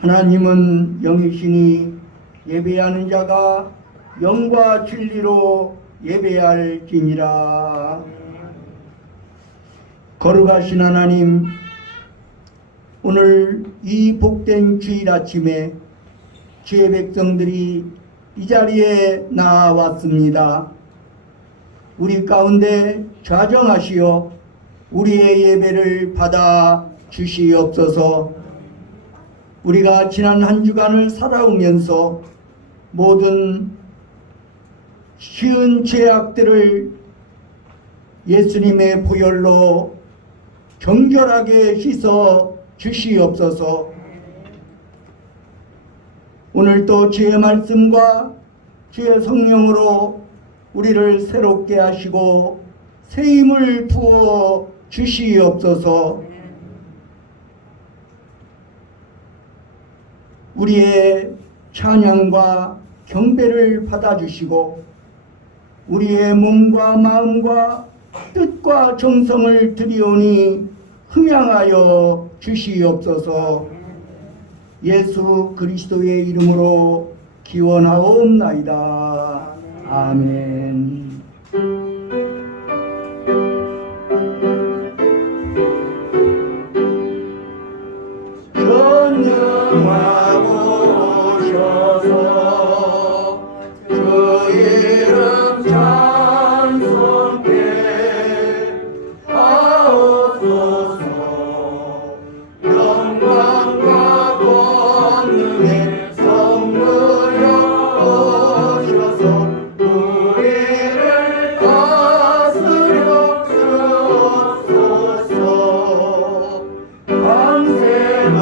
하나님은 영이시니 예배하는 자가 영과 진리로 예배할지니라. 거룩하신 하나님, 오늘 이 복된 주일 아침에 주의 백성들이 이 자리에 나왔습니다. 우리 가운데 좌정하시어 우리의 예배를 받아 주시옵소서. 우리가 지난 한 주간을 살아오면서 모든 쉬운 죄악들을 예수님의 보혈로 정결하게 씻어 주시옵소서. 오늘 또 주의 말씀과 주의 성령으로 우리를 새롭게 하시고 새 힘을 부어 주시옵소서. 우리의 찬양과 경배를 받아주시고 우리의 몸과 마음과 뜻과 정성을 드리오니 흥양하여 주시옵소서. 예수 그리스도의 이름으로 기원하옵나이다. 아멘. 전능하고 오셔서 그 이름 찬송케 하옵소서. 영광과 권능에 선물여 오셔서 우리를 다스려 주옵소서. 밤새만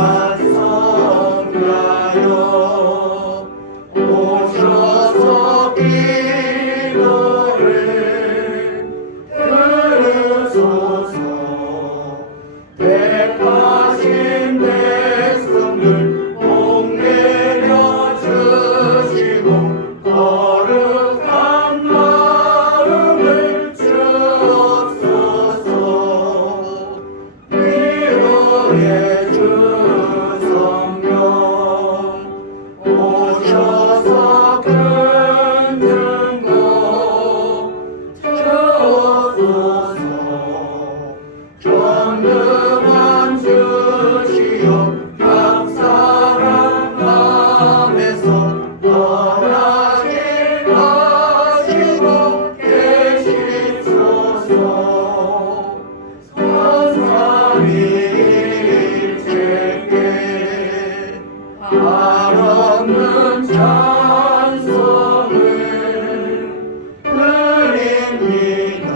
성가여 오셔서 기도를 들으소서. 택하신 백성들 복 내려 주시고 거룩한 마음을 주옵소서. 위로의 주 성령 오셔서 큰 증거 주옵소서. 전능한 주시여 각 사람 마음에서 떠나지 마시고 계시소서. 선삼위일체께 한없는 찬송을 드립니다.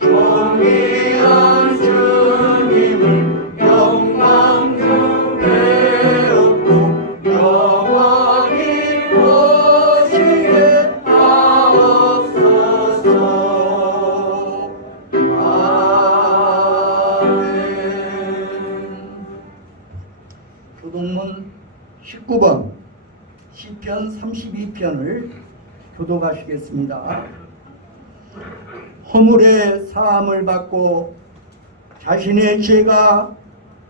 존귀한 주님을 영광 중배웠고 영원히 모시게 하옵소서. 아멘. 교독문 19번 시편 32편을 교독하시겠습니다. 허물의 사함을 받고 자신의 죄가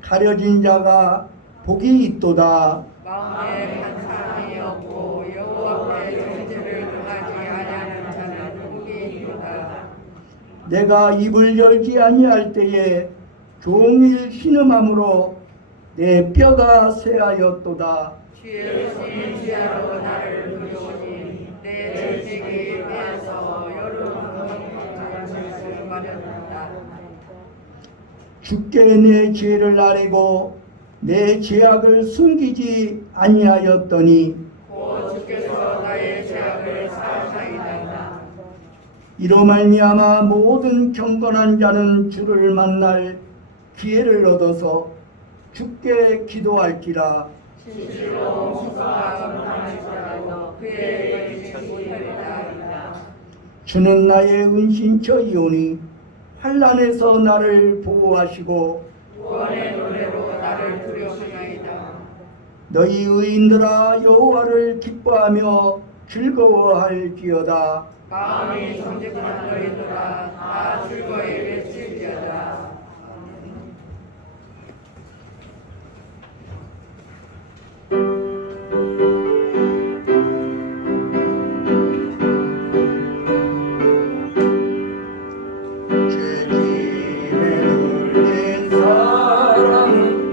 가려진 자가 복이 있도다. 마음에 한 사람이 없고 여호와의 정죄를 금하지 아니하는 자는 복이 있도다. 내가 입을 열지 아니할 때에 종일 신음함으로 내 뼈가 쇠하였도다. 주의 손이 지하로 나를 두려우니 내 죄책이 빼서 여름 한번을 마련한다. 주께 내 죄를 아뢰고 내 죄악을 숨기지 아니하였더니 곧 주께서 나의 죄악을 사하사이다. 이로 말미암아 모든 경건한 자는 주를 만날 기회를 얻어서 주께 기도할지라. 진실로 무수한 하나님께서 그의 진실이다. 주는 나의 은신처이오니 환난에서 나를 보호하시고 구원의 노래로 나를 두려워하나이다. 너희 의인들아 여호와를 기뻐하며 즐거워할지어다. 마음이 정직한 너희들아 다 즐거이 외칠지어다.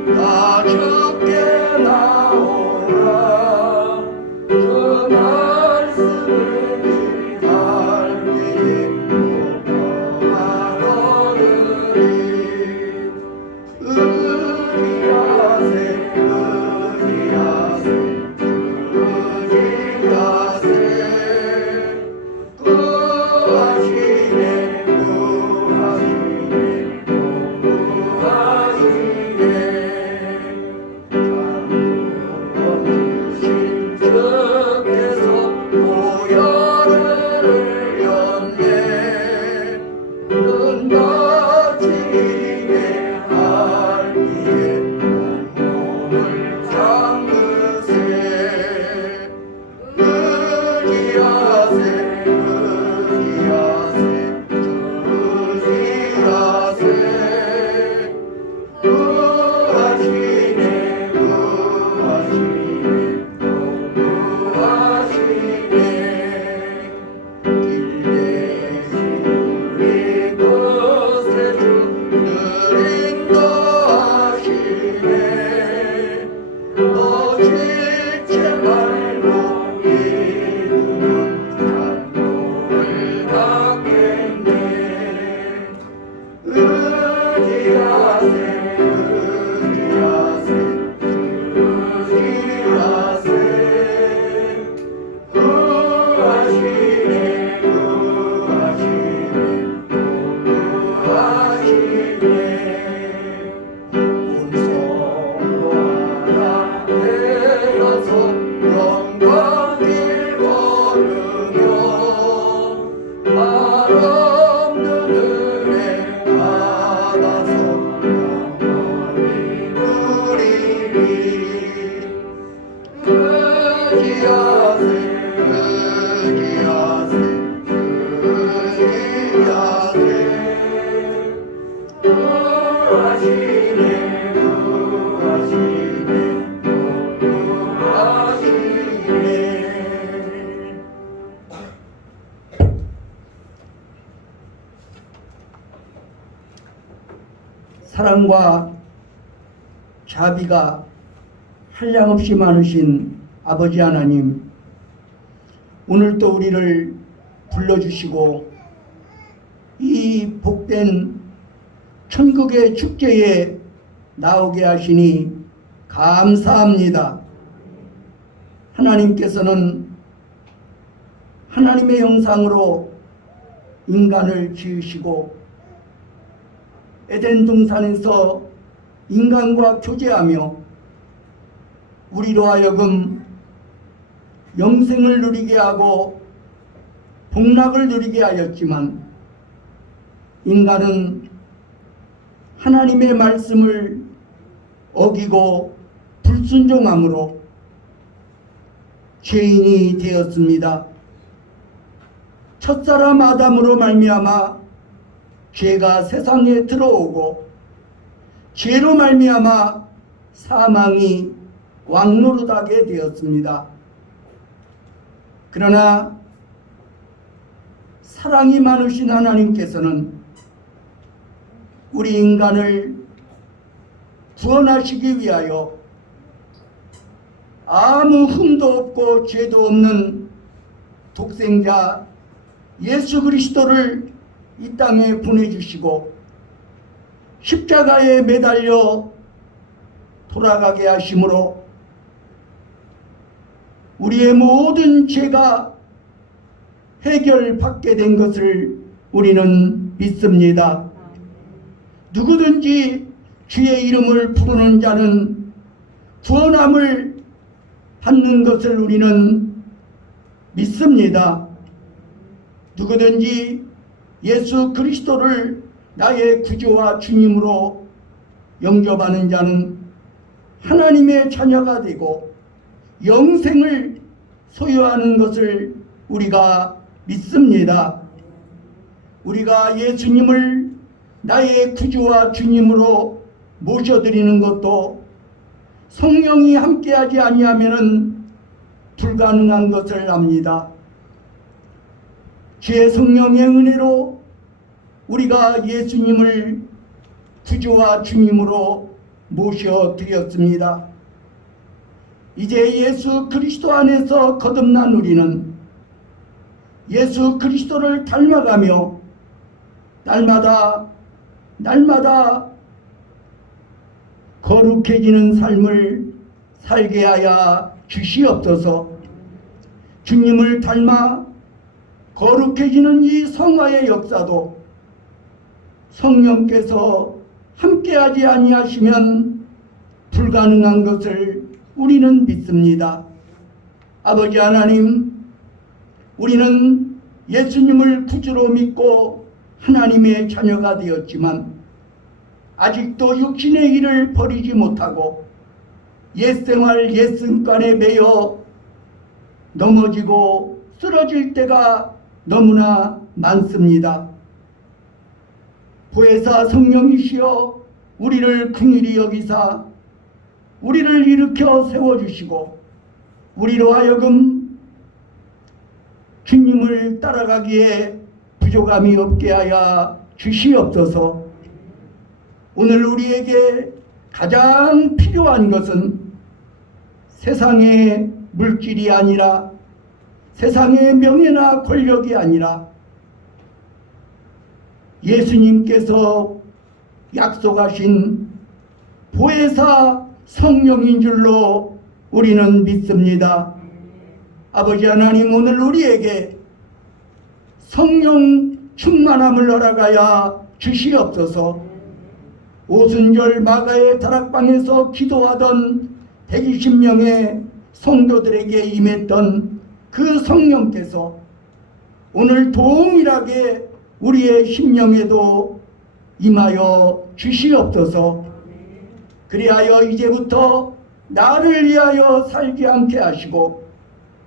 다 주께 나오라 그 말씀을 기다리니 복음만 얻으리 의지하세 의지하세 의지하세 구하시네 구하시네 구하시네 주께서 보혈을 흘렸네 눈같이 내 알기에 몸을 잠그세 의지하세 의지하세 의지하세 구하시네 구하시네 구하시네 길대신 우리 것에 주를 인도하시네 너 지체 말고 믿으면 산도를 닦겠네 의지하세 의지하세 의지하세 구하시네 구하시네 구하시네 운성으로 하나 되어서 영광길 걸으며 한없는 은혜 받아서 영원히 누리리 의지하세 의지하세 의지하세 구하시네 구하시네 구하시네 사랑과 자비가 한량없이 많으신 아버지 하나님, 오늘 또 우리를 불러주시고 이 복된 천국의 축제에 나오게 하시니 감사합니다. 하나님께서는 하나님의 형상으로 인간을 지으시고 에덴 동산에서 인간과 교제하며 우리로 하여금 영생을 누리게 하고 복락을 누리게 하였지만 인간은 하나님의 말씀을 어기고 불순종함으로 죄인이 되었습니다. 첫사람 아담으로 말미암아 죄가 세상에 들어오고 죄로 말미암아 사망이 왕노릇하게 되었습니다. 그러나 사랑이 많으신 하나님께서는 우리 인간을 구원하시기 위하여 아무 흠도 없고 죄도 없는 독생자 예수 그리스도를 이 땅에 보내주시고 십자가에 매달려 돌아가게 하심으로 우리의 모든 죄가 해결받게 된 것을 우리는 믿습니다. 누구든지 주의 이름을 부르는 자는 구원함을 받는 것을 우리는 믿습니다. 누구든지 예수 그리스도를 나의 구주와 주님으로 영접하는 자는 하나님의 자녀가 되고 영생을 소유하는 것을 우리가 믿습니다. 우리가 예수님을 나의 구주와 주님으로 모셔드리는 것도 성령이 함께하지 아니하면 불가능한 것을 압니다. 제 성령의 은혜로 우리가 예수님을 구주와 주님으로 모셔드렸습니다. 이제 예수 그리스도 안에서 거듭난 우리는 예수 그리스도를 닮아가며 날마다 거룩해지는 삶을 살게 하여 주시옵소서. 주님을 닮아 거룩해지는 이 성화의 역사도 성령께서 함께하지 아니하시면 불가능한 것을 우리는 믿습니다. 아버지 하나님, 우리는 예수님을 구주로 믿고 하나님의 자녀가 되었지만 아직도 육신의 일을 버리지 못하고 옛생활 옛습관에 매여 넘어지고 쓰러질 때가 너무나 많습니다. 보혜사 성령이시여 우리를 긍휼히 여기사 우리를 일으켜 세워주시고 우리로 하여금 주님을 따라가기에 부족함이 없게 하여 주시옵소서. 오늘 우리에게 가장 필요한 것은 세상의 물질이 아니라 세상의 명예나 권력이 아니라 예수님께서 약속하신 보혜사 성령인 줄로 우리는 믿습니다. 아버지 하나님, 오늘 우리에게 성령 충만함을 허락하여 주시옵소서. 오순절 마가의 다락방에서 기도하던 120명의 성도들에게 임했던 그 성령께서 오늘 동일하게 우리의 심령에도 임하여 주시옵소서. 그리하여 이제부터 나를 위하여 살지 않게 하시고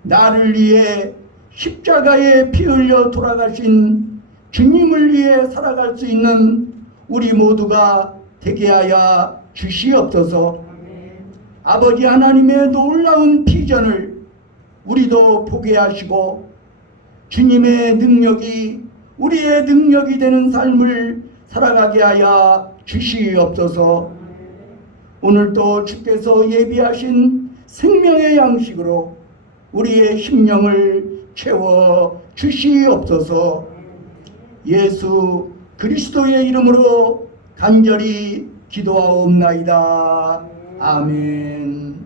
나를 위해 십자가에 피 흘려 돌아가신 주님을 위해 살아갈 수 있는 우리 모두가 되게 하여 주시옵소서. 아버지 하나님의 놀라운 비전을 우리도 보게 하시고 주님의 능력이 우리의 능력이 되는 삶을 살아가게 하여 주시옵소서. 오늘도 주께서 예비하신 생명의 양식으로 우리의 심령을 채워 주시옵소서. 예수 그리스도의 이름으로 간절히 기도하옵나이다. 아멘.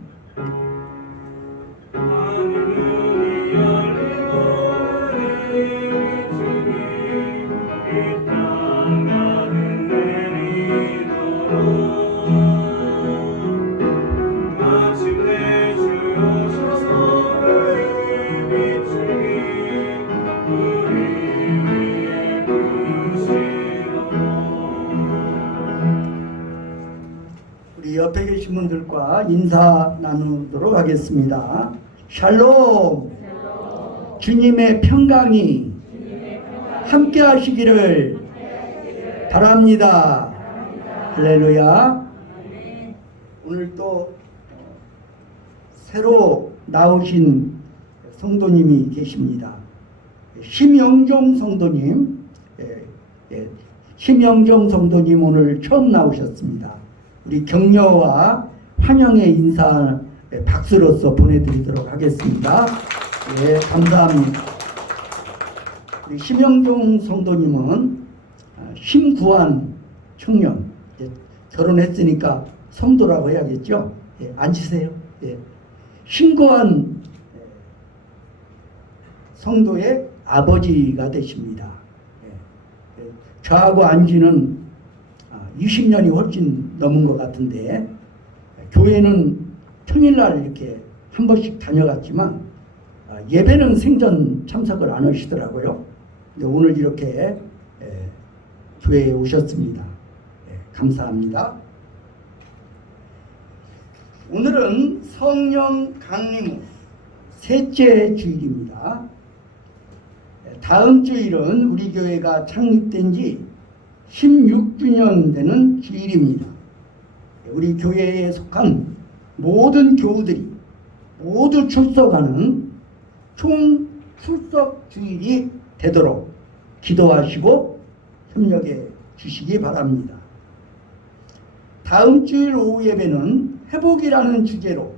옆에 계신 분들과 인사 나누도록 하겠습니다. 샬롬. 주님의 평강이 함께 하시기를 바랍니다. 할렐루야. 오늘 또 새로 나오신 성도님이 계십니다. 심영종 성도님. 심영종 성도님 오늘 처음 나오셨습니다. 우리 격려와 환영의 인사 박수로서 보내드리도록 하겠습니다. 예, 감사합니다. 우리 심영종 성도님은 심구한 청년, 결혼했으니까 성도라고 해야겠죠. 예, 앉으세요. 예, 심구한 성도의 아버지가 되십니다. 예, 저하고 안지는 20년이 훨씬 넘은 것 같은데 교회는 평일날 이렇게 한 번씩 다녀갔지만 예배는 생전 참석을 안 하시더라고요. 근데 오늘 이렇게 교회에 오셨습니다. 감사합니다. 오늘은 성령 강림 후 셋째 주일입니다. 다음 주일은 우리 교회가 창립된 지 16주년 되는 주일입니다. 우리 교회에 속한 모든 교우들이 모두 출석하는 총 출석 주일이 되도록 기도하시고 협력해 주시기 바랍니다. 다음 주일 오후 예배는 회복이라는 주제로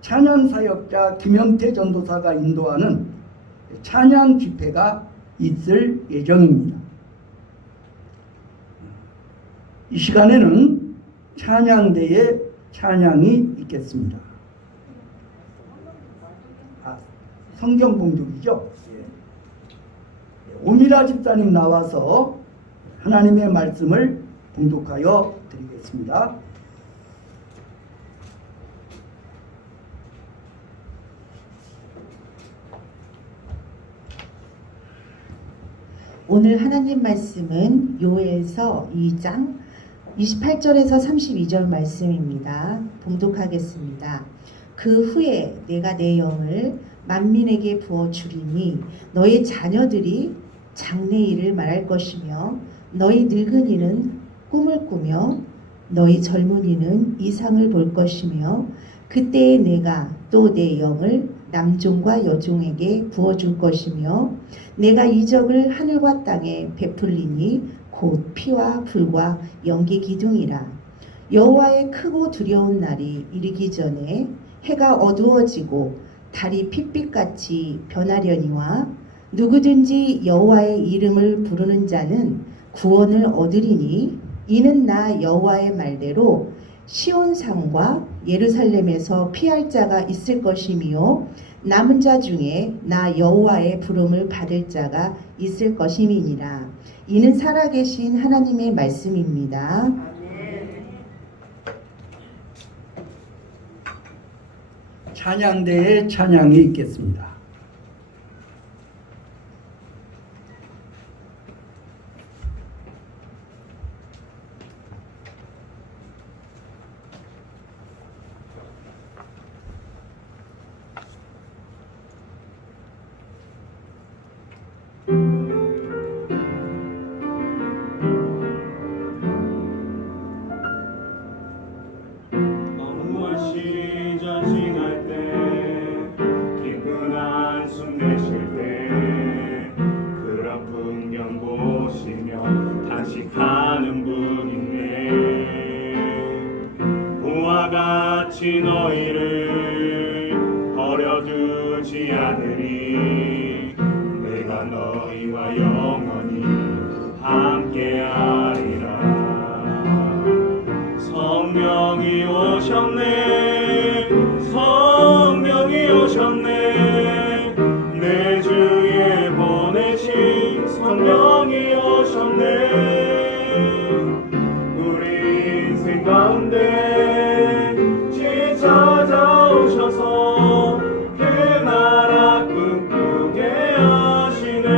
찬양 사역자 김영태 전도사가 인도하는 찬양 집회가 있을 예정입니다. 이 시간에는 찬양대의 찬양이 있겠습니다. 성경 봉독이죠. 오미라 집사님 나와서 하나님의 말씀을 봉독하여 드리겠습니다. 오늘 하나님 말씀은 요엘서 2장 28절에서 32절 말씀입니다. 봉독하겠습니다. 그 후에 내가 내 영을 만민에게 부어 주리니 너희 자녀들이 장래일을 말할 것이며 너희 늙은이는 꿈을 꾸며 너희 젊은이는 이상을 볼 것이며 그때에 내가 또 내 영을 남종과 여종에게 부어줄 것이며 내가 이적을 하늘과 땅에 베풀리니 곧 피와 불과 연기 기둥이라. 여호와의 크고 두려운 날이 이르기 전에 해가 어두워지고 달이 핏빛같이 변하려니와 누구든지 여호와의 이름을 부르는 자는 구원을 얻으리니 이는 나 여호와의 말대로 시온산과 예루살렘에서 피할 자가 있을 것이며 남은 자 중에 나 여호와의 부름을 받을 자가 있을 것임이니라. 이는 살아계신 하나님의 말씀입니다. 찬양대의 찬양이 있겠습니다. 너희를 버려두지 않으리. 내가 너희와 영원히 함께하리라. 성령이 오셨네, 성령이 오셨네, 내 주에 보내신 성령이 오셨네. 우리 인생 가운데 찾아오셔서 그 나라 꿈꾸게 하시네.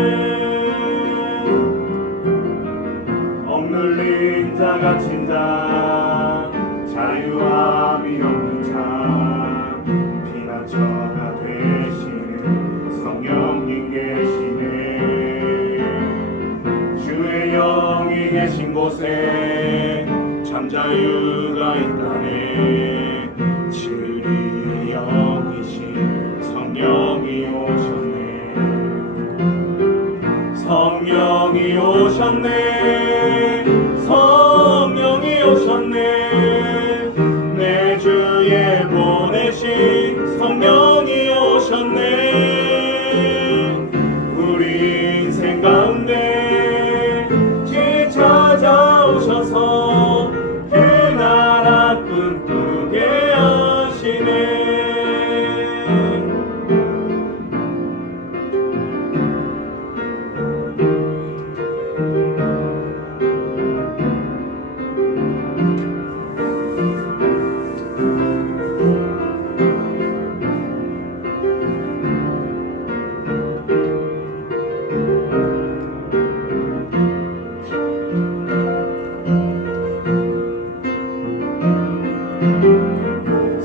억눌린 자 갇힌 자 자유함이 없는 자 피난처가 되시는 성령님 계시네. 주의 영이 계신 곳에 참 자유가 있다네. 진리의 영이신 성령이 오셨네. 성령이 오셨네, 성령이 오셨네, 내 주에 보내신 성령이 오셨네. 우리 인생 가운데 찾아오셔서 그 나라 꿈꾸게 하시네.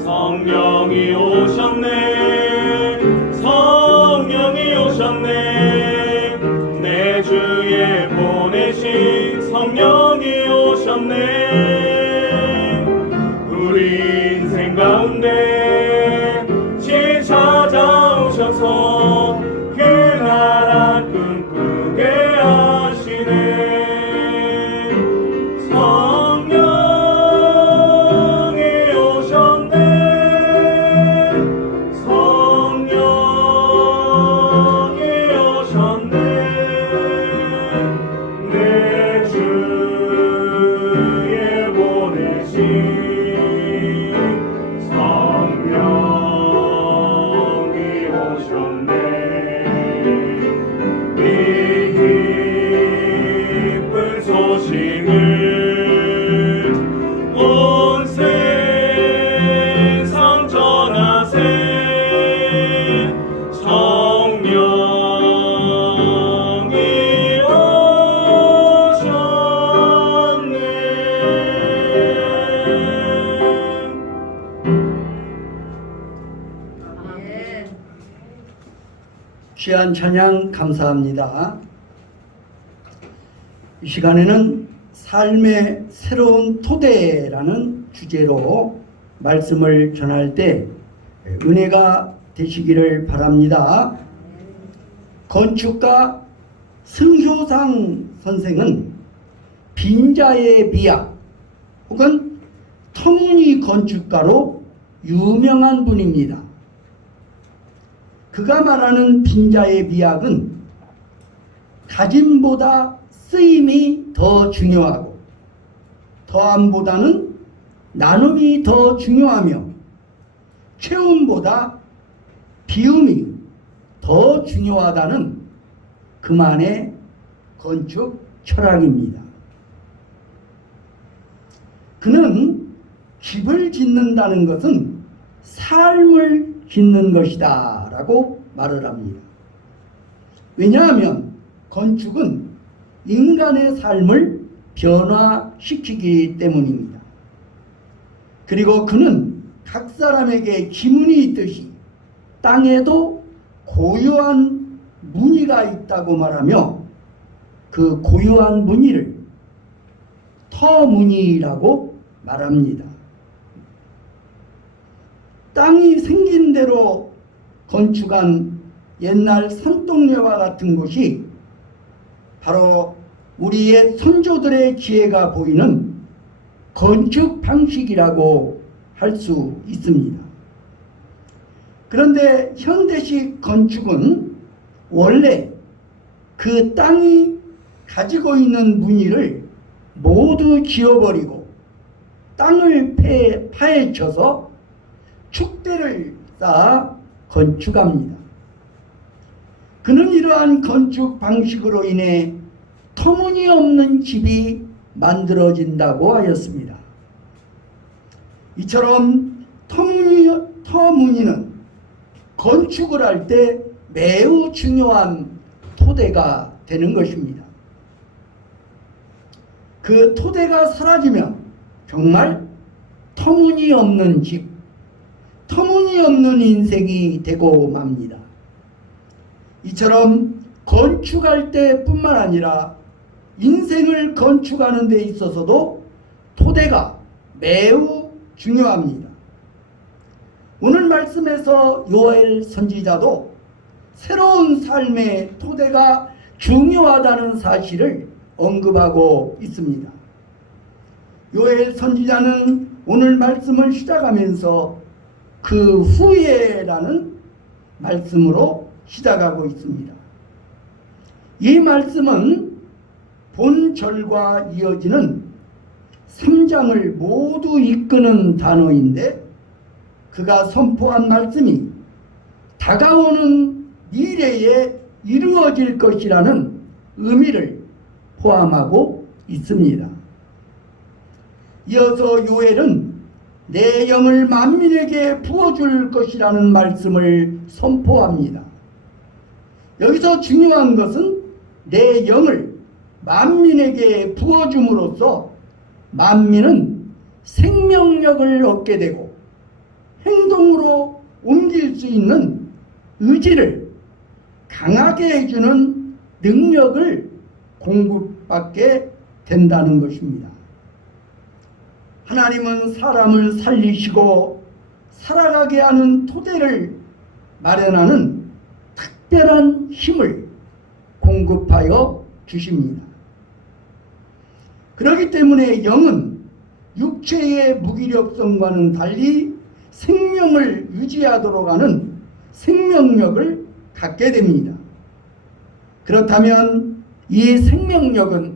성령이 오셨네, 성령이 오셨네, 내 주에 보내신 성령이 오셨네. 우리 인생 가운데 찾아오셔서 그 나라 꿈꾸게 하시네. 성령 귀한 찬양 감사합니다. 이 시간에는 삶의 새로운 토대라는 주제로 말씀을 전할 때 은혜가 되시기를 바랍니다. 건축가 승효상 선생은 빈자의 비약 혹은 터무니 건축가로 유명한 분입니다. 그가 말하는 빈자의 비약은 가짐보다 쓰임이 더 중요하고 더함보다는 나눔이 더 중요하며 채움보다 비움이 더 중요하다는 그만의 건축 철학입니다. 그는 집을 짓는다는 것은 삶을 짓는 것이다 라고 말을 합니다. 왜냐하면 건축은 인간의 삶을 변화시키기 때문입니다. 그리고 그는 각 사람에게 기문이 있듯이 땅에도 고유한 무늬가 있다고 말하며 그 고유한 무늬를 터무늬라고 말합니다. 땅이 생긴 대로 건축한 옛날 산동네와 같은 곳이 바로 우리의 선조들의 지혜가 보이는 건축 방식이라고 할 수 있습니다. 그런데 현대식 건축은 원래 그 땅이 가지고 있는 무늬를 모두 지워버리고 땅을 파헤쳐서 축대를 쌓아 건축합니다. 그는 이러한 건축 방식으로 인해 터무니없는 집이 만들어진다고 하였습니다. 이처럼 터무니는 건축을 할 때 매우 중요한 토대가 되는 것입니다. 그 토대가 사라지면 정말 터무니없는 집, 터무니없는 인생이 되고 맙니다. 이처럼 건축할 때뿐만 아니라 인생을 건축하는 데 있어서도 토대가 매우 중요합니다. 오늘 말씀에서 요엘 선지자도 새로운 삶의 토대가 중요하다는 사실을 언급하고 있습니다. 요엘 선지자는 오늘 말씀을 시작하면서 그 후에라는 말씀으로 시작하고 있습니다. 이 말씀은 본절과 이어지는 3장을 모두 이끄는 단어인데 그가 선포한 말씀이 다가오는 미래에 이루어질 것이라는 의미를 포함하고 있습니다. 이어서 요엘은 내 영을 만민에게 부어줄 것이라는 말씀을 선포합니다. 여기서 중요한 것은 내 영을 만민에게 부어줌으로써 만민은 생명력을 얻게 되고 행동으로 옮길 수 있는 의지를 강하게 해주는 능력을 공급받게 된다는 것입니다. 하나님은 사람을 살리시고 살아가게 하는 토대를 마련하는 특별한 힘을 공급하여 주십니다. 그렇기 때문에 영은 육체의 무기력성과는 달리 생명을 유지하도록 하는 생명력을 갖게 됩니다. 그렇다면 이 생명력은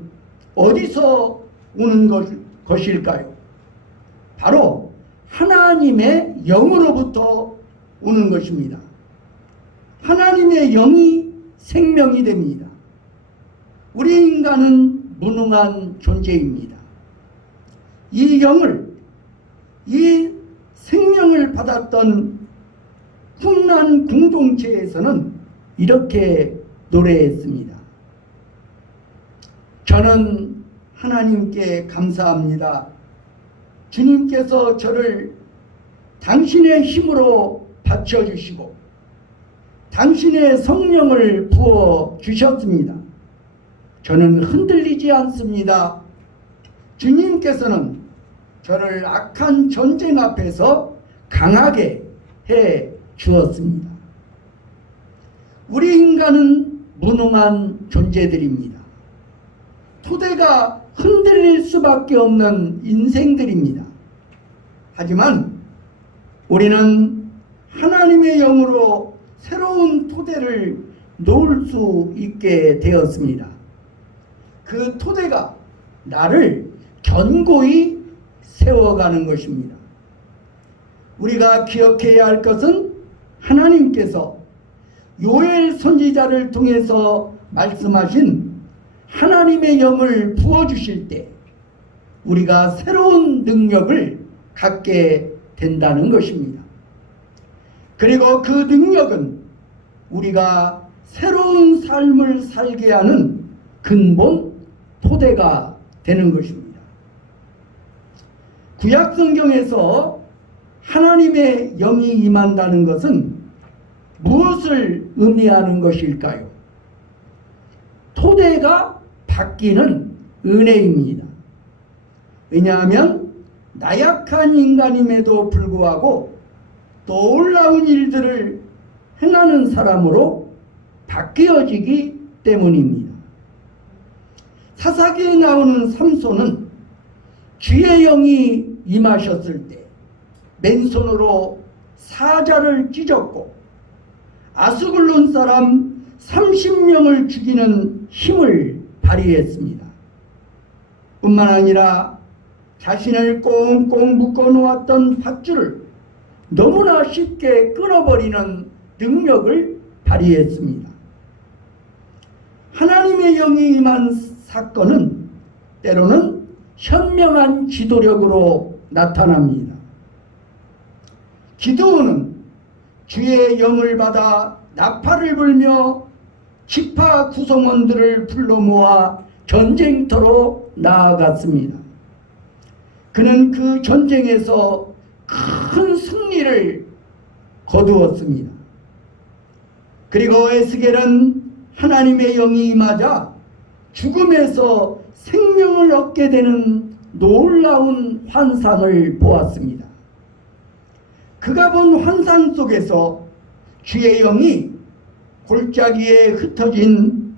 어디서 오는 것일까요? 바로 하나님의 영으로부터 오는 것입니다. 하나님의 영이 생명이 됩니다. 우리 인간은 무능한 존재입니다. 이 영을, 이 생명을 받았던 풍란 공동체에서는 이렇게 노래했습니다. 저는 하나님께 감사합니다. 주님께서 저를 당신의 힘으로 받쳐주시고 당신의 성령을 부어 주셨습니다. 저는 흔들리지 않습니다. 주님께서는 저를 악한 전쟁 앞에서 강하게 해 주었습니다. 우리 인간은 무능한 존재들입니다. 토대가 흔들릴 수밖에 없는 인생들입니다. 하지만 우리는 하나님의 영으로 새로운 토대를 놓을 수 있게 되었습니다. 그 토대가 나를 견고히 세워가는 것입니다. 우리가 기억해야 할 것은 하나님께서 요엘 선지자를 통해서 말씀하신 하나님의 영을 부어주실 때 우리가 새로운 능력을 갖게 된다는 것입니다. 그리고 그 능력은 우리가 새로운 삶을 살게 하는 근본 토대가 되는 것입니다. 구약 성경에서 하나님의 영이 임한다는 것은 무엇을 의미하는 것일까요? 토대가 바뀌는 은혜입니다. 왜냐하면 나약한 인간임에도 불구하고 놀라운 일들을 행하는 사람으로 바뀌어지기 때문입니다. 사사기에 나오는 삼손은 주의 영이 임하셨을 때 맨손으로 사자를 찢었고 아수글론 사람 30명을 죽이는 힘을 발휘했습니다. 뿐만 아니라 자신을 꽁꽁 묶어 놓았던 밧줄을 너무나 쉽게 끊어버리는 능력을 발휘했습니다. 하나님의 영이 임한 사건은 때로는 현명한 지도력으로 나타납니다. 기드온은 주의 영을 받아 나팔을 불며 지파 구성원들을 불러 모아 전쟁터로 나아갔습니다. 그는 그 전쟁에서 큰 승리를 거두었습니다. 그리고 에스겔은 하나님의 영이 임하자 죽음에서 생명을 얻게 되는 놀라운 환상을 보았습니다. 그가 본 환상 속에서 주의 영이 골짜기에 흩어진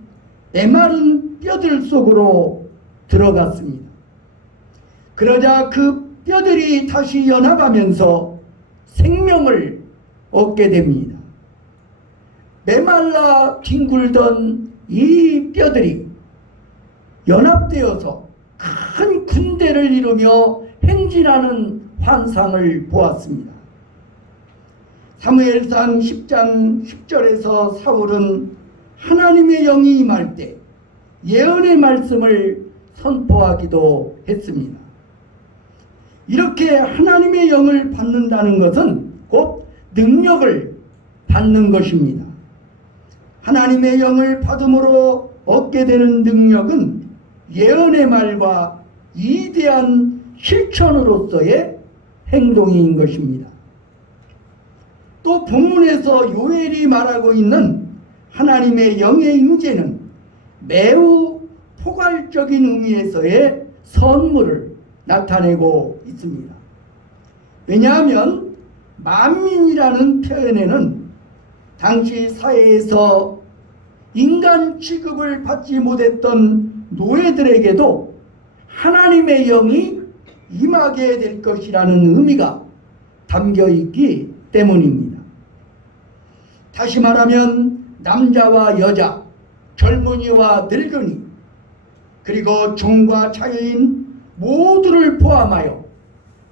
메마른 뼈들 속으로 들어갔습니다. 그러자 그 뼈들이 다시 연합하면서 생명을 얻게 됩니다. 메말라 뒹굴던 이 뼈들이 연합되어서 큰 군대를 이루며 행진하는 환상을 보았습니다. 사무엘상 10장 10절에서 사울은 하나님의 영이 임할 때 예언의 말씀을 선포하기도 했습니다. 이렇게 하나님의 영을 받는다는 것은 곧 능력을 받는 것입니다. 하나님의 영을 받음으로 얻게 되는 능력은 예언의 말과 위대한 실천으로서의 행동인 것입니다. 또 본문에서 요엘이 말하고 있는 하나님의 영의 임재는 매우 포괄적인 의미에서의 선물을 나타내고 있습니다. 왜냐하면 만민이라는 표현에는 당시 사회에서 인간 취급을 받지 못했던 노예들에게도 하나님의 영이 임하게 될 것이라는 의미가 담겨 있기 때문입니다. 다시 말하면 남자와 여자, 젊은이와 늙은이, 그리고 종과 자유인 모두를 포함하여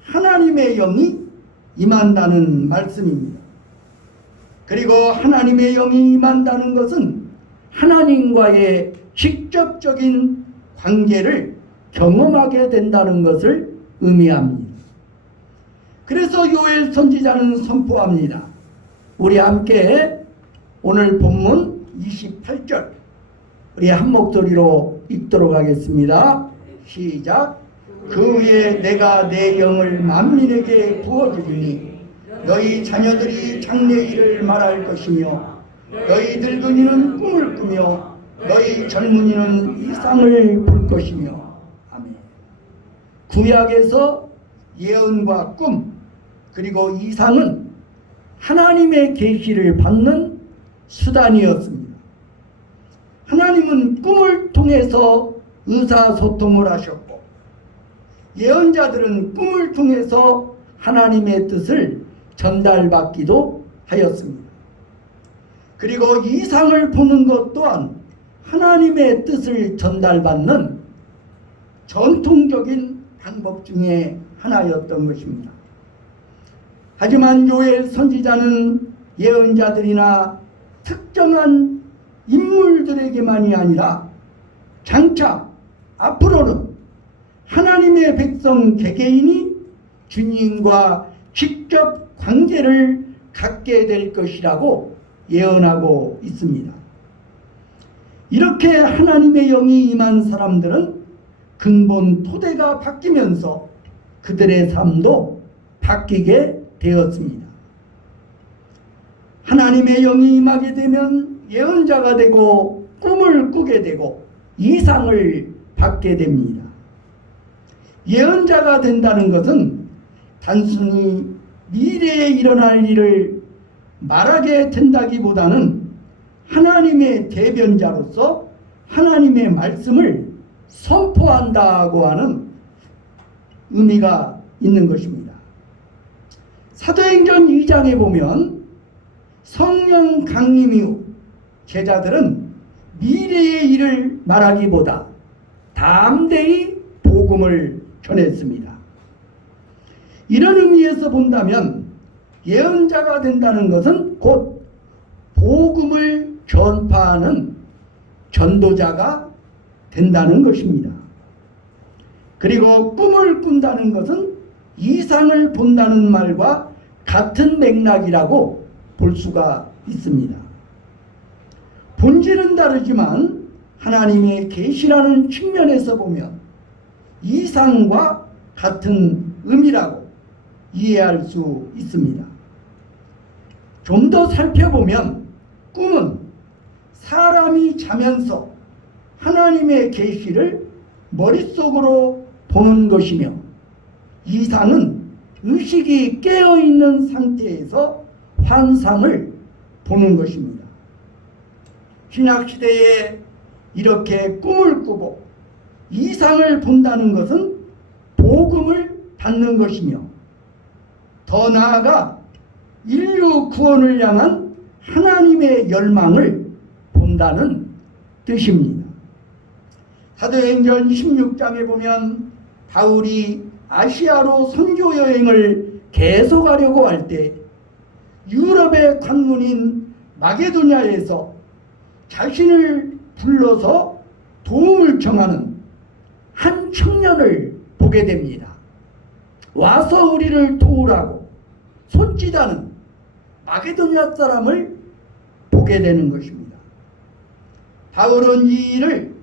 하나님의 영이 임한다는 말씀입니다. 그리고 하나님의 영이 임한다는 것은 하나님과의 직접적인 관계를 경험하게 된다는 것을 의미합니다. 그래서 요엘 선지자는 선포합니다. 우리 함께 오늘 본문 28절 우리 한 목소리로 읽도록 하겠습니다. 시작. 그 후에 내가 내 영을 만민에게 부어주리니 너희 자녀들이 장래일을 말할 것이며 너희 늙은이는 꿈을 꾸며 너희 젊은이는 이상을 볼 것이며. 아멘. 구약에서 예언과 꿈 그리고 이상은 하나님의 계시를 받는 수단이었습니다. 하나님은 꿈을 통해서 의사소통을 하셨고 예언자들은 꿈을 통해서 하나님의 뜻을 전달받기도 하였습니다. 그리고 이상을 보는 것 또한 하나님의 뜻을 전달받는 전통적인 방법 중에 하나였던 것입니다. 하지만 요엘 선지자는 예언자들이나 특정한 인물들에게만이 아니라 장차 앞으로는 하나님의 백성 개개인이 주님과 직접 관계를 갖게 될 것이라고 예언하고 있습니다. 이렇게 하나님의 영이 임한 사람들은 근본 토대가 바뀌면서 그들의 삶도 바뀌게 되었습니다. 하나님의 영이 임하게 되면 예언자가 되고 꿈을 꾸게 되고 이상을 받게 됩니다. 예언자가 된다는 것은 단순히 미래에 일어날 일을 말하게 된다기보다는 하나님의 대변자로서 하나님의 말씀을 선포한다고 하는 의미가 있는 것입니다. 사도행전 2장에 보면 성령 강림 이후 제자들은 미래의 일을 말하기보다 담대히 복음을 전했습니다. 이런 의미에서 본다면 예언자가 된다는 것은 곧 복음을 전파하는 전도자가 된다는 것입니다. 그리고 꿈을 꾼다는 것은 이상을 본다는 말과 같은 맥락이라고 볼 수가 있습니다. 본질은 다르지만 하나님의 계시라는 측면에서 보면 이상과 같은 의미라고 이해할 수 있습니다. 좀 더 살펴보면 꿈은 사람이 자면서 하나님의 계시를 머릿속으로 보는 것이며 이상은 의식이 깨어있는 상태에서 환상을 보는 것입니다. 신약시대에 이렇게 꿈을 꾸고 이상을 본다는 것은 복음을 받는 것이며 더 나아가 인류 구원을 향한 하나님의 열망을 본다는 뜻입니다. 사도행전 16장에 보면 바울이 아시아로 선교 여행을 계속하려고 할 때 유럽의 관문인 마게도냐에서 자신을 불러서 도움을 청하는 한 청년을 보게 됩니다. 와서 우리를 도우라고 손짓하는 마게도냐 사람을 보게 되는 것입니다. 바울은 이 일을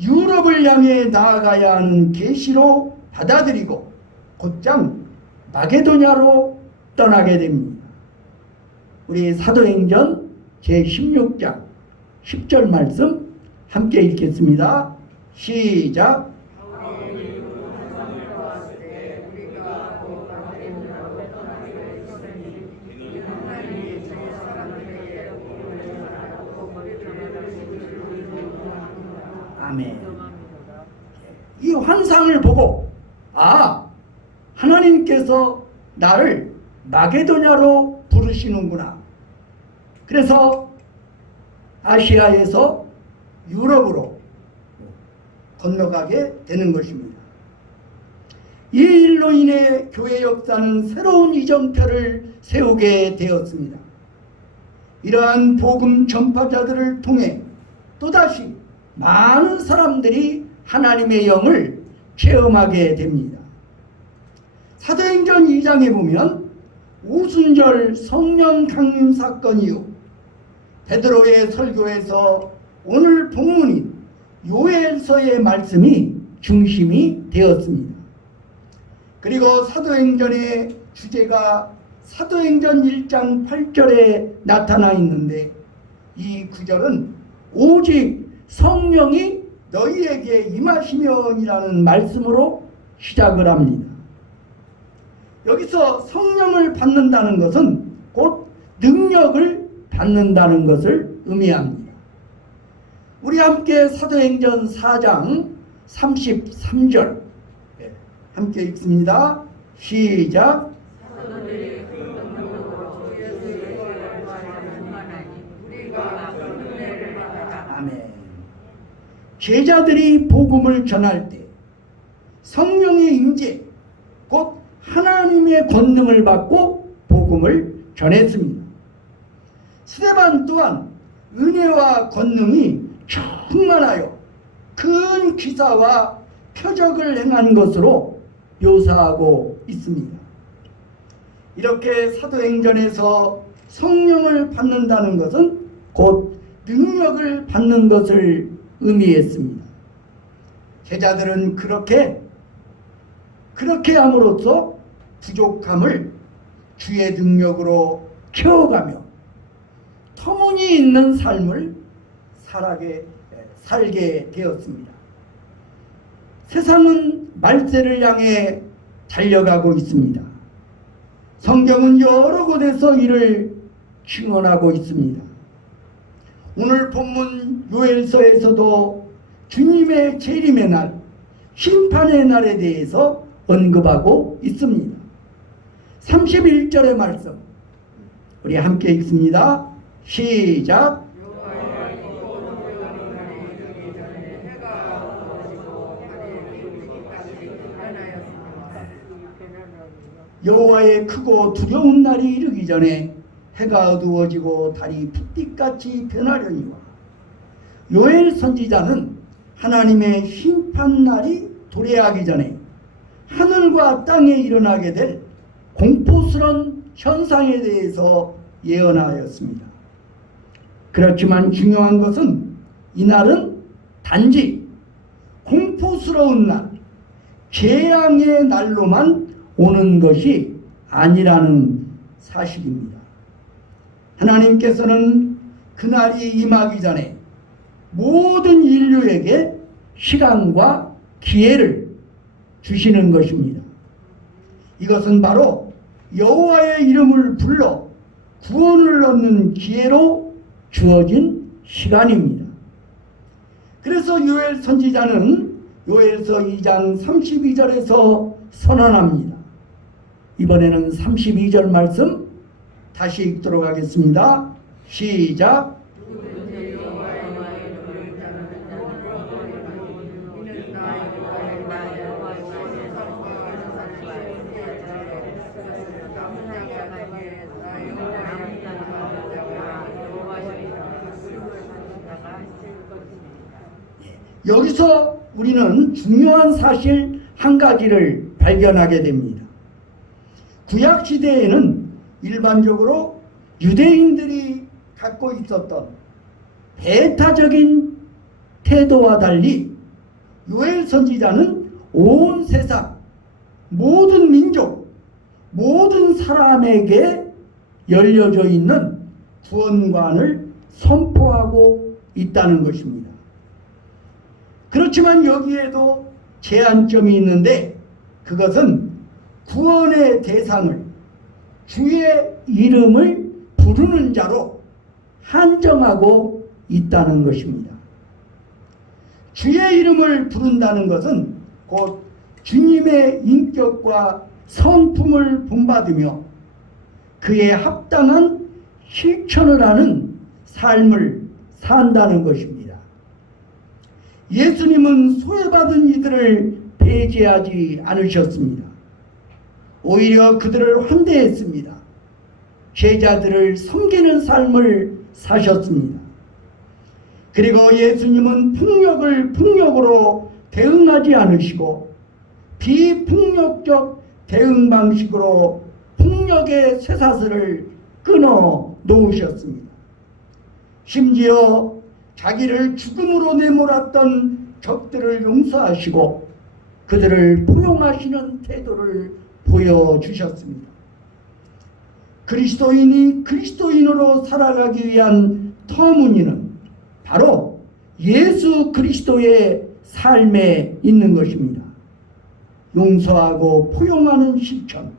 유럽을 향해 나아가야 하는 계시로 받아들이고 곧장 마게도냐로 떠나게 됩니다. 우리 사도행전 제16장 10절 말씀 함께 읽겠습니다. 시작. 아멘. 이 환상을 보고 하나님께서 나를 마게도냐로 부르시는구나. 그래서 아시아에서 유럽으로 건너가게 되는 것입니다. 이 일로 인해 교회 역사는 새로운 이정표를 세우게 되었습니다. 이러한 복음 전파자들을 통해 또다시 많은 사람들이 하나님의 영을 체험하게 됩니다. 사도행전 2장에 보면 오순절 성령 강림 사건 이후 베드로의 설교에서 오늘 본문인 요엘서의 말씀이 중심이 되었습니다. 그리고 사도행전의 주제가 사도행전 1장 8절에 나타나 있는데 이 구절은 오직 성령이 너희에게 임하시면이라는 말씀으로 시작을 합니다. 여기서 성령을 받는다는 것은 곧 능력을 받는다는 것을 의미합니다. 우리 함께 사도행전 4장 33절 함께 읽습니다. 시작. 아멘. 제자들이 복음을 전할 때 성령의 임재 곧 하나님의 권능을 받고 복음을 전했습니다. 스데반 또한 은혜와 권능이 충만하여 큰 기사와 표적을 행한 것으로 묘사하고 있습니다. 이렇게 사도행전에서 성령을 받는다는 것은 곧 능력을 받는 것을 의미했습니다. 제자들은 그렇게 함으로써 부족함을 주의 능력으로 채워가며 터무니있는 삶을 살게 되었습니다. 세상은 말세를 향해 달려가고 있습니다. 성경은 여러 곳에서 이를 증언하고 있습니다. 오늘 본문 요엘서에서도 주님의 재림의 날, 심판의 날에 대해서 언급하고 있습니다. 31절의 말씀 우리 함께 읽습니다. 시작. 여호와의 크고 두려운 날이 이르기 전에 해가 어두워지고 달이 핏빛같이 변하려니와. 요엘 선지자는 하나님의 심판날이 도래하기 전에 하늘과 땅에 일어나게 될 공포스러운 현상에 대해서 예언하였습니다. 그렇지만 중요한 것은 이날은 단지 공포스러운 날, 재앙의 날로만 오는 것이 아니라는 사실입니다. 하나님께서는 그날이 임하기 전에 모든 인류에게 시간과 기회를 주시는 것입니다. 이것은 바로 여호와의 이름을 불러 구원을 얻는 기회로 주어진 시간입니다. 그래서 요엘 선지자는 요엘서 2장 32절에서 선언합니다. 이번에는 32절 말씀 다시 읽도록 하겠습니다. 시작. 여기서 우리는 중요한 사실 한 가지를 발견하게 됩니다. 구약 시대에는 일반적으로 유대인들이 갖고 있었던 배타적인 태도와 달리 요엘 선지자는 온 세상 모든 민족 모든 사람에게 열려져 있는 구원관을 선포하고 있다는 것입니다. 그렇지만 여기에도 제한점이 있는데 그것은 구원의 대상을 주의 이름을 부르는 자로 한정하고 있다는 것입니다. 주의 이름을 부른다는 것은 곧 주님의 인격과 성품을 본받으며 그에 합당한 실천을 하는 삶을 산다는 것입니다. 예수님은 소외받은 이들을 배제하지 않으셨습니다. 오히려 그들을 환대했습니다. 제자들을 섬기는 삶을 사셨습니다. 그리고 예수님은 폭력을 폭력으로 대응하지 않으시고 비폭력적 대응 방식으로 폭력의 쇠사슬을 끊어 놓으셨습니다. 심지어 자기를 죽음으로 내몰았던 적들을 용서하시고 그들을 포용하시는 태도를 보여주셨습니다. 그리스도인이 그리스도인으로 살아가기 위한 터무니는 바로 예수 그리스도의 삶에 있는 것입니다. 용서하고 포용하는 실천,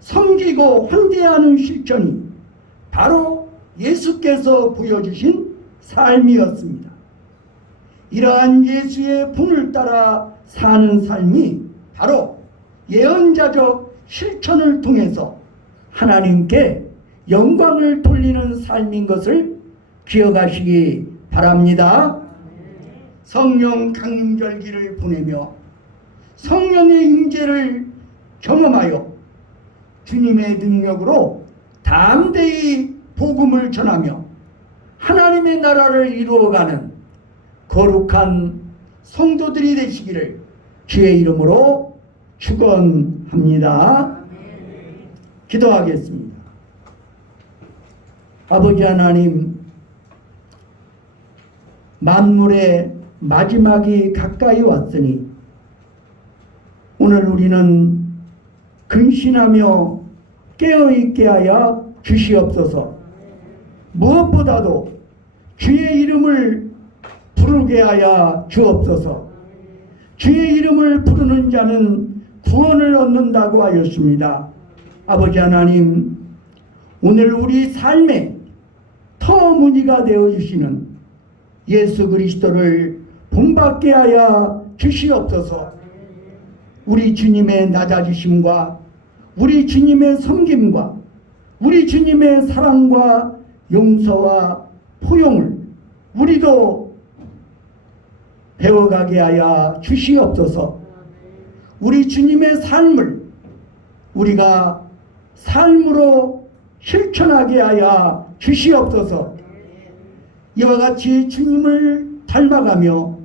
섬기고 환대하는 실천이 바로 예수께서 보여주신 삶이었습니다. 이러한 예수의 분을 따라 사는 삶이 바로 예언자적 실천을 통해서 하나님께 영광을 돌리는 삶인 것을 기억하시기 바랍니다. 성령 강림절기를 보내며 성령의 임재를 경험하여 주님의 능력으로 담대히 복음을 전하며 하나님의 나라를 이루어가는 거룩한 성도들이 되시기를 주의 이름으로 축원합니다. 기도하겠습니다. 아버지 하나님, 만물의 마지막이 가까이 왔으니 오늘 우리는 근신하며 깨어있게 하여 주시옵소서. 무엇보다도 주의 이름을 부르게 하여 주옵소서. 주의 이름을 부르는 자는 구원을 얻는다고 하였습니다. 아버지 하나님, 오늘 우리 삶의 터무니가 되어주시는 예수 그리스도를 본받게 하여 주시옵소서. 우리 주님의 낮아지심과 우리 주님의 섬김과 우리 주님의 사랑과 용서와 포용을 우리도 배워가게 하여 주시옵소서. 우리 주님의 삶을 우리가 삶으로 실천하게 하여 주시옵소서. 이와 같이 주님을 닮아가며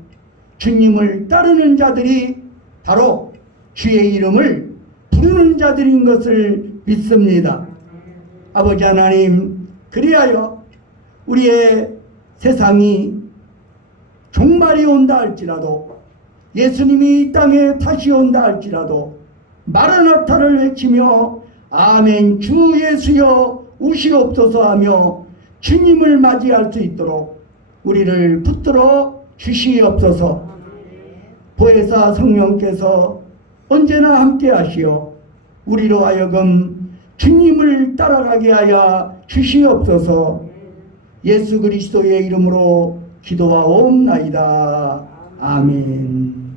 주님을 따르는 자들이 바로 주의 이름을 부르는 자들인 것을 믿습니다. 아버지 하나님, 그리하여 우리의 세상이 종말이 온다 할지라도, 예수님이 이 땅에 다시 온다 할지라도 마라나타를 외치며 아멘 주 예수여 오시옵소서 하며 주님을 맞이할 수 있도록 우리를 붙들어 주시옵소서. 보혜사 성령께서 언제나 함께 하시어 우리로 하여금 주님을 따라가게 하여 주시옵소서. 예수 그리스도의 이름으로 기도하옵나이다. 아멘.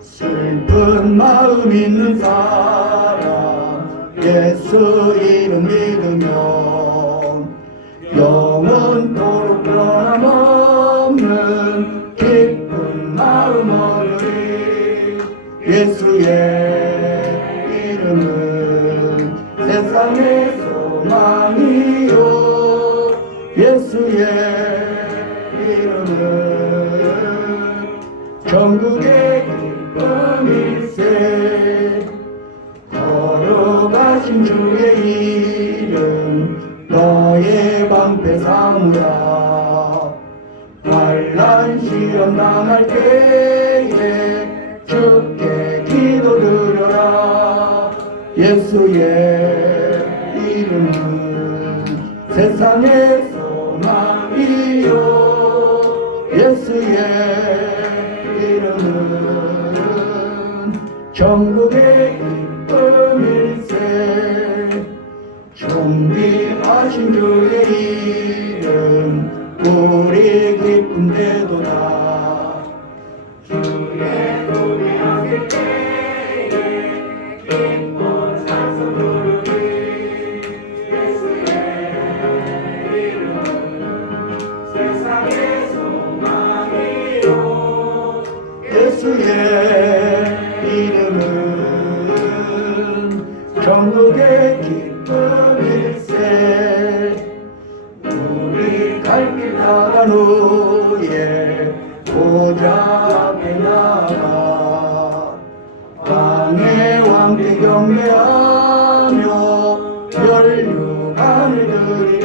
슬픈 마음 있는 사람 예수 이름 믿으면 영원토록 변함없는 기쁜 마음 얻으리. 예수의 이름은 세상의 소망이요, 예수의 이름은 전국의 기쁨일세. 거룩하신 주의 이름 너의 방패 삼으라. 환난 시험 당할 때에 주께 기도드려라. 예수의 이름은 세상의 소망이요, 예수의 이름은 전국의 기쁨일세. 존귀하신 주의 이름 우리 기쁨되도다. 주의 노래하실 때에 기쁜 찬송 부르리. 예수의 이름은 세상의 소망이요, 예수의 이름은 전국의 기쁨일세. 우리 갈 길 나간 후에 보좌 앞에 나가 왕의 왕께 경배하며 혈육안을 드리리.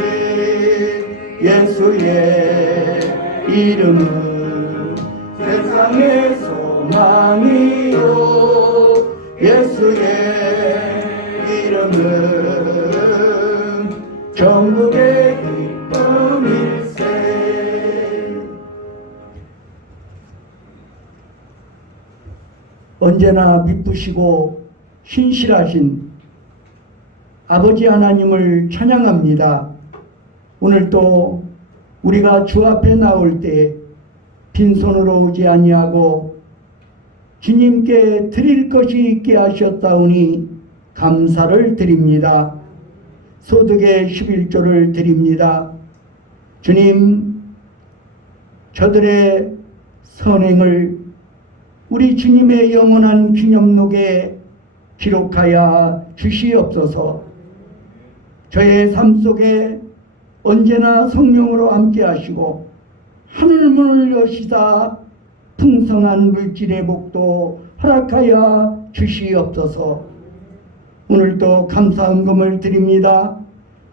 예수의 이름은 세상의 소망이요 예수의 이름은 전국의 기쁨일세. 언제나 미쁘시고 신실하신 아버지 하나님을 찬양합니다. 오늘도 우리가 주 앞에 나올 때 빈손으로 오지 아니하고 주님께 드릴 것이 있게 하셨다오니 감사를 드립니다. 소득의 11조를 드립니다. 주님, 저들의 선행을 우리 주님의 영원한 기념록에 기록하여 주시옵소서. 저의 삶 속에 언제나 성령으로 함께 하시고 하늘문을 여시다 풍성한 물질의 복도 허락하여 주시옵소서. 오늘도 감사헌금을 드립니다.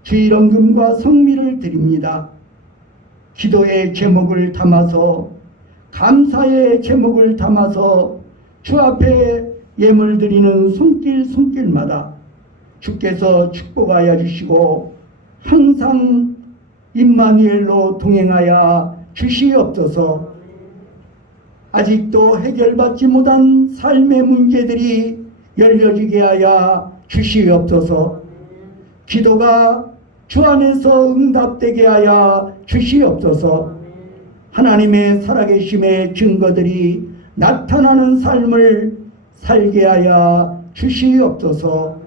주일헌금과 성미를 드립니다. 기도의 제목을 담아서 감사의 제목을 담아서 주 앞에 예물 드리는 손길마다 주께서 축복하여 주시고 항상 임마누엘로 동행하여 주시옵소서. 아직도 해결받지 못한 삶의 문제들이 열려지게 하여 주시옵소서. 기도가 주 안에서 응답되게 하여 주시옵소서. 하나님의 살아계심의 증거들이 나타나는 삶을 살게 하여 주시옵소서.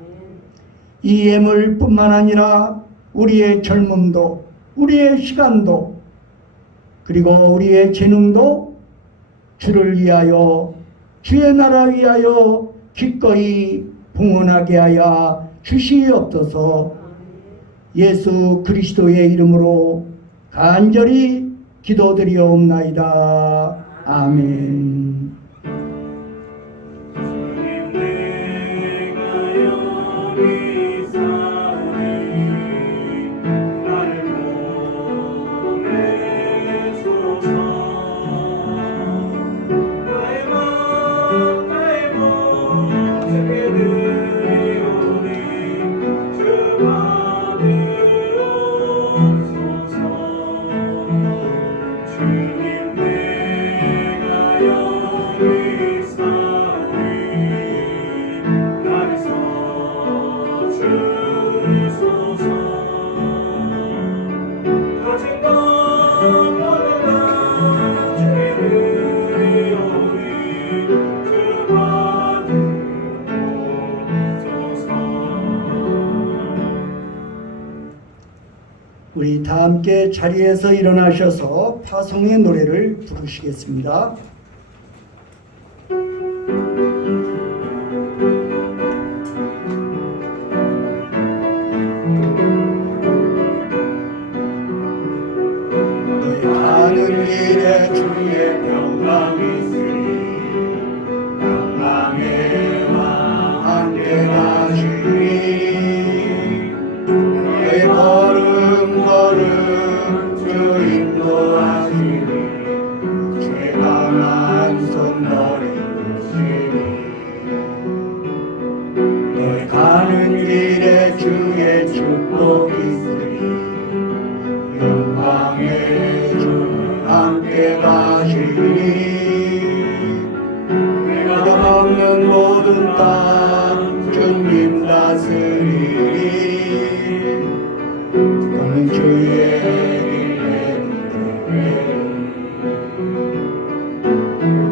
이 예물뿐만 아니라 우리의 젊음도, 우리의 시간도, 그리고 우리의 재능도 주를 위하여, 주의 나라 위하여 기꺼이 봉헌하게 하여 주시옵소서. 예수 그리스도의 이름으로 간절히 기도드리옵나이다. 아멘. 우리 다 함께 자리에서 일어나셔서 파송의 노래를 부르시겠습니다. 가는 길에 주의 평강이 있으니 평강의 왕 함께 가시니 내 걸음 주 인도하시니 주의 강한 손 너리시니 너희 가는 길에 주의 축복이 있으니 영광의 주 함께 가시니 내가 없는 모든 땅 주님 다스리니 너는 주의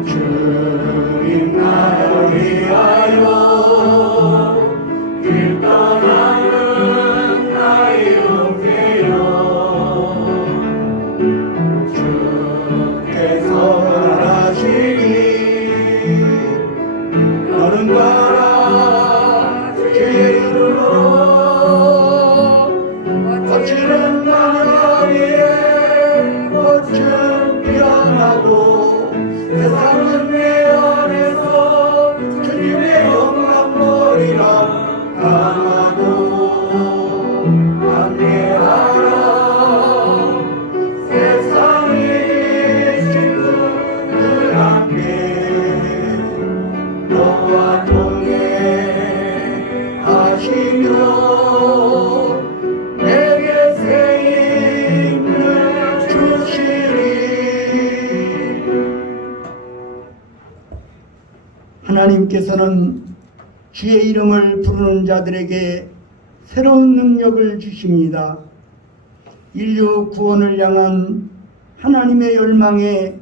주님 나를 위하여 길 떠나는 나의 용태여 주께서 말하시니 너는 가라 주의 이름으로 거칠은 나라 하나님께서는 주의 이름을 부르는 자들에게 새로운 능력을 주십니다. 인류 구원을 향한 하나님의 열망에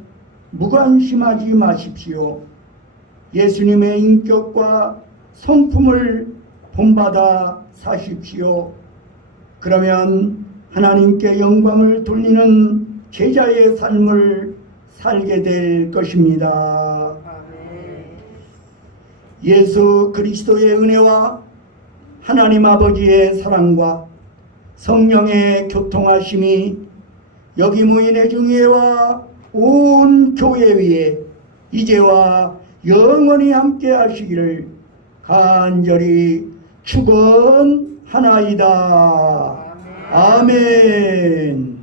무관심하지 마십시오. 예수님의 인격과 성품을 본받아 사십시오. 그러면 하나님께 영광을 돌리는 제자의 삶을 살게 될 것입니다. 아멘. 예수 그리스도의 은혜와 하나님 아버지의 사랑과 성령의 교통하심이 여기 모인 애중회와 온 교회 위에 이제와 영원히 함께 하시기를 간절히 축원하나이다. 아멘.